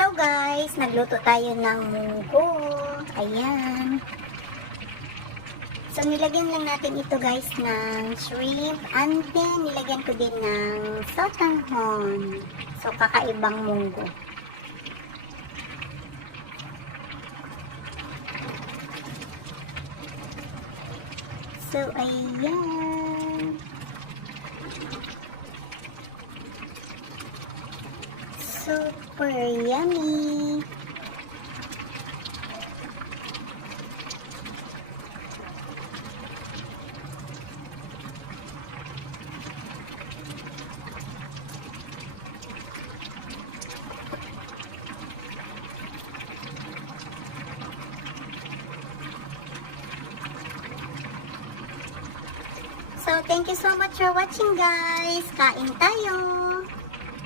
Hello guys! Nagluto tayo ng munggo. Ayan. So, nilagyan lang natin ito guys ng shrimp. And then, nilagyan ko din ng sotanghon. So, kakaibang munggo. So, ayan. Super yummy! So, thank you so much for watching guys. Kain tayo!